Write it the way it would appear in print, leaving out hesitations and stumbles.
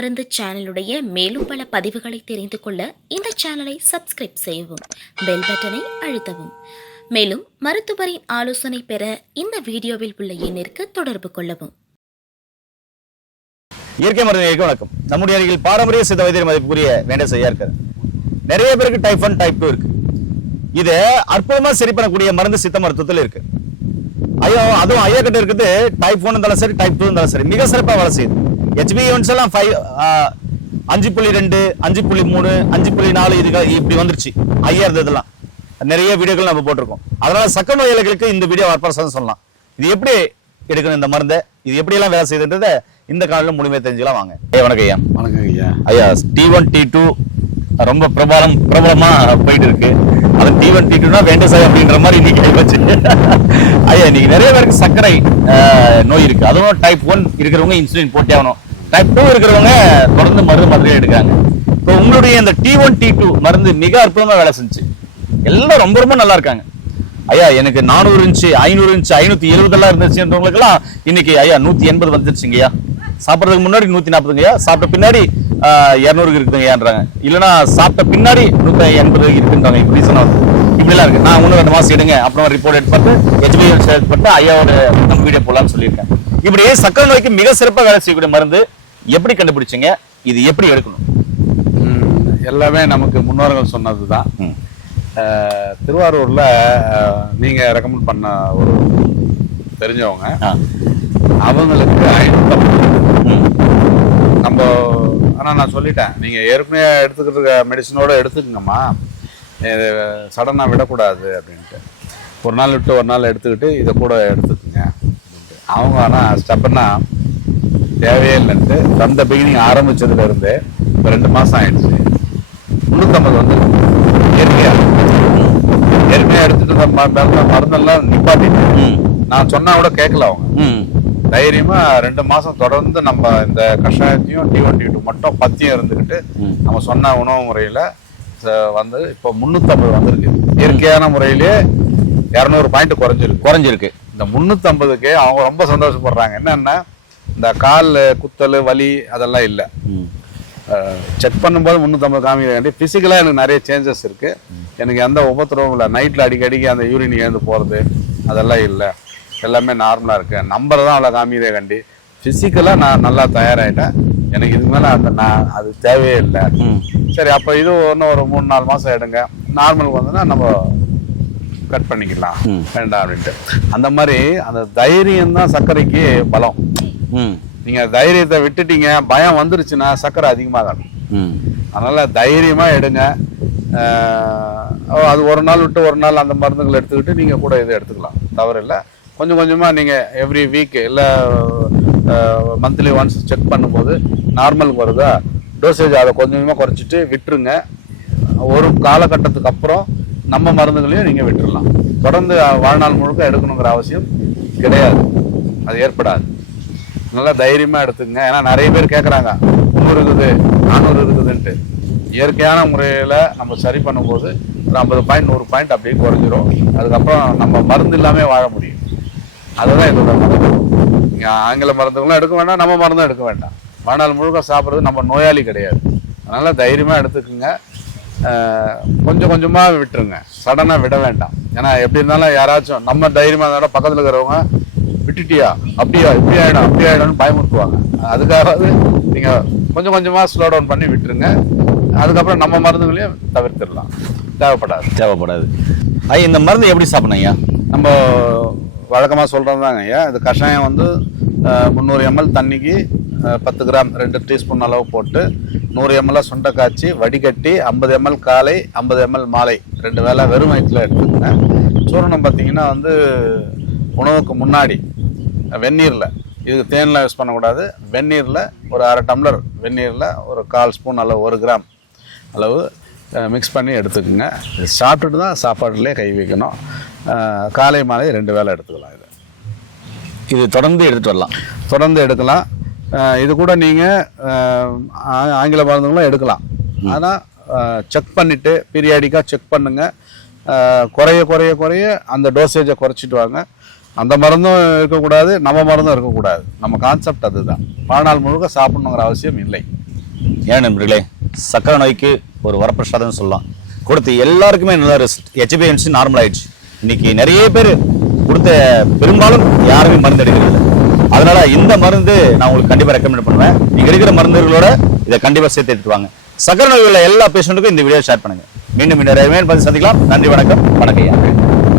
மருந்து சேனலுடைய மேலும் பல பதிவுகளை தெரிந்து கொள்ள இந்த சேனலை சப்ஸ்கிரைப் செய்யவும், பெல் பட்டனை அழுத்தவும். மேலும் மருத்துவரின் ஆலோசனை பெற இந்த வீடியோவில் உள்ள எண்ணிற்கு தொடர்பு கொள்ளவும். இயற்கை மருந்துகளுக்கு வணக்கம். நம்முடைய அருகில் பாரம்பரிய சித்த வைத்திய மதிப்புக்குரிய வேண்டஸ் ஐயா இருக்காரு. நிறைய பேருக்கு டைப் 1 டைப் 2 இருக்கு. இது அற்புதமா சரி பண்ணக்கூடிய மருந்து சித்த மருத்துவத்தில் இருக்கு. அதுவும் ஐயா கிட்ட இருக்குது டைப் 1 இருந்தாலும் சரி, டைப் 2 இருந்தாலும் சரி, மிக சிறப்பாக வேலை செய்யுது. HbA1c எல்லாம் 5.2, 5.3, 5.4 இதுக்கு இப்படி வந்துருச்சு. ஐயா இருந்ததெல்லாம் நிறைய வீடியோக்கள் நம்ம போட்டிருக்கோம். அதனால சக்கர நோயாளிகளுக்கு இந்த வீடியோ வரப்பரசம் சொல்லலாம். இது எப்படி எடுக்கணும், இந்த மருந்தை இது எப்படி எல்லாம் வேலை செய்யுதுன்றதை இந்த காலையில் முழுமையாக தெரிஞ்சுக்கலாம். வாங்க ஐயா. வணக்கம் ஐயா. வணக்கம் ஐயா. ஐயா T1 T2 ரொம்ப பிரபலமா போயிட்டு இருக்கு. அது T1 T2னா வேண்டசாய் அப்படின்ற மாதிரி இன்னைக்கு ஆயிடுச்சு. ஐயா, இன்னைக்கு நிறைய பேருக்கு சர்க்கரை நோய் இருக்கு. அதுவும் டைப் 1 இருக்கிறவங்க இன்சுலின் போட்டே ஆகணும். டைப் 2 இருக்கிறவங்க தொடர்ந்து மருந்து எடுக்கிறாங்க. இப்போ உங்களுடைய இந்த T1 T2 மருந்து மிக அற்புதமா வேலை செஞ்சு எல்லாம் ரொம்ப ரொம்ப நல்லா இருக்காங்க. ஐயா, எனக்கு 400 இருந்துச்சு, 500 இருந்துச்சு, 570 எல்லாம் இருந்துச்சுன்றவங்களுக்கெல்லாம் இன்னைக்கு ஐயா 180 வந்துருச்சுங்கய்யா. சாப்பிட்றதுக்கு முன்னாடி 140ங்கய்யா, சாப்பிட்ட பின்னாடி 200 இருக்குதுங்கய்யான்றாங்க. இல்லைன்னா சாப்பிட்ட பின்னாடி 180 இருக்குன்றாங்க. இப்படி ரீசனா வந்து இப்படிலாம் இருக்கு. நான் 1-2 மாசம் எடுங்க, அப்புறம் ரிப்போர்ட் எடுத்து HbA1c எடுத்து ஐயாவோட நம்ம வீடியோ போடலாம்னு சொல்லியிருக்கேன். இப்படி சக்கரை நோய்க்கு மிக சிறப்பாக வேலை செய்யக்கூடிய மருந்து எப்படி கண்டுபிடிச்சிங்க, இது எப்படி எடுக்கணும்? எல்லாமே நமக்கு முன்னோர்கள் சொன்னதுதான். திருவாரூர்ல நீங்க ரெக்கமெண்ட் பண்ண ஒரு தெரிஞ்சவங்க, அவங்களுக்கு 550 நம்ம. ஆனா நான் சொல்லிட்டேன், நீங்க ஏற்கனவே எடுத்துக்கிட்டு மெடிசனோட எடுத்துக்கங்கம்மா, சடனா விடக்கூடாது அப்படின்ட்டு. ஒரு நாள் விட்டு ஒரு நாள் எடுத்துக்கிட்டு இதை கூட எடுத்துக்கோங்க அப்படின்ட்டு. அவங்க ஆனால் ஸ்டெப்னா தேவையே இல்லைன்ட்டு அந்த பிகினிங் ஆரம்பிச்சதுல இருந்து இப்போ 2 மாசம் ஆயிடுச்சு. 350 வந்து ஏற்கனவே எடுத்துட்டு மருந்தெல்லாம் நிப்பாட்டிட்டு நான் சொன்னா கூட கேட்கல. அவங்க தைரியமா 2 மாசம் தொடர்ந்து நம்ம இந்த கஷாயத்தையும் T1 T2 மட்டும் பத்தியம் இருந்துக்கிட்டு நம்ம சொன்ன உணவு முறையில வந்து இப்போ 350 வந்திருக்கு. இயற்கையான முறையிலேயே 200 பாயிண்ட் குறைஞ்சிருக்கு. இந்த 350க்கு அவங்க ரொம்ப சந்தோஷப்படுறாங்க. என்னன்னா, இந்த கால் குத்தல் வலி அதெல்லாம் இல்லை. செக் பண்ணும்போது 350 காமிக்கிறாண்டி பிசிக்கலாக எனக்கு நிறைய சேஞ்சஸ் இருக்கு. எனக்கு எந்த உபத்திரவும் இல்லை. நைட்டில் அடிக்கடிக்கு அந்த யூரின் ஏந்து போகிறது அதெல்லாம் இல்லை. எல்லாமே நார்மலாக இருக்கு. நம்பர் தான் அவ்வளோ காமிக்கிறே கண்டி. ஃபிசிக்கலாக நான் நல்லா தயாராகிட்டேன். எனக்கு இதுக்கு மேலே அது தேவையே இல்லை. சரி, அப்போ இது ஒன்று ஒரு 3-4 மாதம் எடுங்க. நார்மலுக்கு வந்தோன்னா நம்ம கட் பண்ணிக்கலாம் வேண்டாம் அப்படின்ட்டு. அந்த மாதிரி அந்த தைரியம் தான் சர்க்கரைக்கு பலம். நீங்க தைரியத்தை விட்டுட்டீங்க, பயம் வந்துருச்சுன்னா சர்க்கரை அதிகமாகணும். அதனால தைரியமா எடுங்க. அது ஒரு நாள் விட்டு ஒரு நாள் அந்த மருந்துகளை எடுத்துக்கிட்டு நீங்க கூட இதை எடுத்துக்கலாம், தவறு இல்லை. கொஞ்சம் கொஞ்சமா நீங்க எவ்ரி வீக் இல்லை மந்த்லி ஒன்ஸ் செக் பண்ணும்போது நார்மலுக்கு வருதா, டோசேஜ் அதை கொஞ்சம் கொஞ்சமாக குறைச்சிட்டு விட்டுருங்க. ஒரு காலகட்டத்துக்கு அப்புறம் நம்ம மருந்துகளையும் நீங்க விட்டுடலாம். தொடர்ந்து வாழ்நாள் முழுக்க எடுக்கணுங்கிற அவசியம் கிடையாது, அது ஏற்படாது. நல்லா தைரியமா எடுத்துக்கங்க. ஏன்னா நிறைய பேர் கேட்குறாங்க 300 இருக்குது 400 இருக்குதுன்ட்டு. இயற்கையான முறையில் நம்ம சரி பண்ணும்போது ஒரு 50 பாயிண்ட் 100 பாயிண்ட் அப்படியே குறைஞ்சிரும். அதுக்கப்புறம் நம்ம மருந்து இல்லாமல் வாழ முடியும். அதுதான் இதோட மருந்து. நீங்கள் ஆங்கில மருந்துகளும் எடுக்க வேண்டாம், நம்ம மருந்தும் எடுக்க வேண்டாம். வாழ்நாள் முழுக்க சாப்பிட்றது நம்ம நோயாளி கிடையாது. அதனால தைரியமா எடுத்துக்குங்க. கொஞ்சம் கொஞ்சமா விட்டுருங்க, சடனா விட வேண்டாம். ஏன்னா எப்படி இருந்தாலும் யாராச்சும் நம்ம தைரியமா இருந்தாலும் பக்கத்துல இருக்கிறவங்க விட்டுட்டியா, அப்படியா, இப்படி ஆயிடும் அப்படி ஆயிடும்னு பயமுறுத்துவாங்க. அதுக்காக நீங்க கொஞ்சம் கொஞ்சமா ஸ்லோ டவுன் பண்ணி விட்டுருங்க. அதுக்கப்புறம் நம்ம மருந்துகளையும் தவிர்த்திடலாம். தேவைப்படாது. ஐயா, இந்த மருந்து எப்படி சாப்பிடணும் ஐயா? நம்ம வழக்கமா சொல்றதுதாங்க ஐயா. இந்த கஷாயம் வந்து 300 ml தண்ணிக்கு 10 கிராம் 2 டீஸ்பூன் அளவு போட்டு 100 ml சுண்டை காய்ச்சி வடிகட்டி 50 ml காலை 50 ml மாலை 2 வேளை வெறும் வயிற்றுல எடுத்துக்கோங்க. சூரணம் பார்த்தீங்கன்னா வந்து உணவுக்கு முன்னாடி வெந்நீரில், இதுக்கு தேன்லாம் யூஸ் பண்ணக்கூடாது, வெந்நீரில் ஒரு 1/2 டம்ளர் வெந்நீரில் ஒரு 1/4 ஸ்பூன் அளவு 1 கிராம் அளவு மிக்ஸ் பண்ணி எடுத்துக்கோங்க. சாப்பிட்டுட்டு தான் சாப்பாடுலேயே கை வைக்கணும். காலை மாலை 2 வேளை எடுத்துக்கலாம். இது தொடர்ந்து எடுத்துகிட்டு வரலாம், தொடர்ந்து எடுக்கலாம். இது கூட நீங்கள் ஆங்கில மருந்துகளும் எடுக்கலாம். ஆனால் செக் பண்ணிவிட்டு பீரியாடிக்காக செக் பண்ணுங்கள். குறைய குறைய குறைய அந்த டோசேஜை குறைச்சிட்டு வாங்க. அந்த மருந்தும் இருக்கக்கூடாது, நம்ம மருந்தும் இருக்கக்கூடாது. நம்ம கான்செப்ட் அதுதான். வாழ்நாள் முழுக்க சாப்பிடணுங்கிற அவசியம் இல்லை. ஏன் நண்பர்களே, சக்கரை நோய்க்கு ஒரு வரப்பிரசாதம் சொல்லலாம். கொடுத்து எல்லாருக்குமே நல்ல ரிசல்ட். HbA1c நார்மல் ஆயிடுச்சு. இன்னைக்கு நிறைய பேர் கொடுத்த பெரும்பாலும் யாருமே மருந்து எடுக்கிறது. அதனால இந்த மருந்து நான் உங்களுக்கு கண்டிப்பா ரெக்கமெண்ட் பண்ணுவேன். நீங்க எடுக்கிற மருந்துகளோட இதை கண்டிப்பா சேர்த்து எடுத்துட்டு வாங்க. சக்கரை நோய் உள்ள எல்லா பேஷண்ட்டுக்கும் இந்த வீடியோ ஷேர் பண்ணுங்க. மீண்டும் இந்த சந்திக்கலாம். நன்றி, வணக்கம். வணக்கம் ஐயா.